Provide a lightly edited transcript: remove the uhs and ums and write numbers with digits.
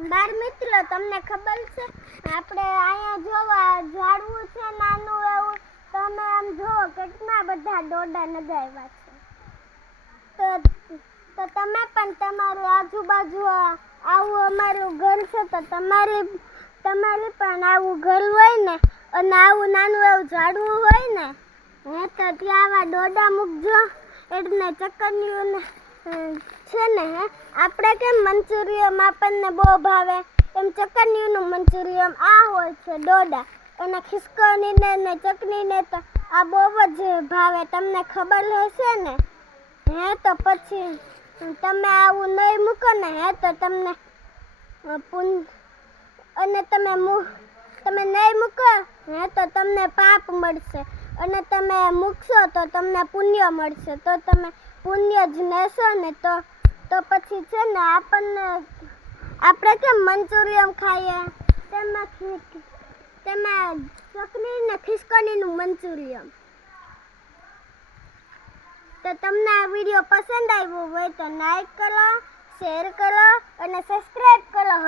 બાર મિત્રો તમને ખબર છે આપણે અહીંયા જોવા ઝાડવું છે નાનું એવું, તમે આમ જોવો કેટલા બધા ડોડા નગાવ્યા છે. તો તમે પણ તમારી આજુબાજુ આવું અમારું ઘર છે તો તમારી પણ આવું ઘર હોય ને અને આવું નાનું એવું ઝાડવું હોય ને તો ત્યાં આવા ડોડા મૂકજો. એટલે ચક્કરનું છે ને આપણે કેમ મંચુરિયમ આપણને બહુ ભાવે એમ ચક્કરનું મંચુરિયમ આ હોય છે ડોડા, અને ખિસકોલીને ને ચટણીને તો આ બહુ જ ભાવે, તમને ખબર હશે ને. તો પછી તમે આવું નહીં મૂકો ને તો તમને અને તમે નહીં મૂકો તો તમને પાપ મળશે, અને તમે મૂકશો તો તમને પુણ્ય મળશે. તો તમે પુણ્ય જ લેશો ને તો પછી છે ને આપણે કેમ મંચુરિયમ ખાઈએ તેમાં ચટણી ને ખિસકોલીનું મંચુરિયમ. તો તમને આ વિડીયો પસંદ આવ્યો હોય તો લાઈક કરો, શેર કરો અને સબસ્ક્રાઈબ કરો.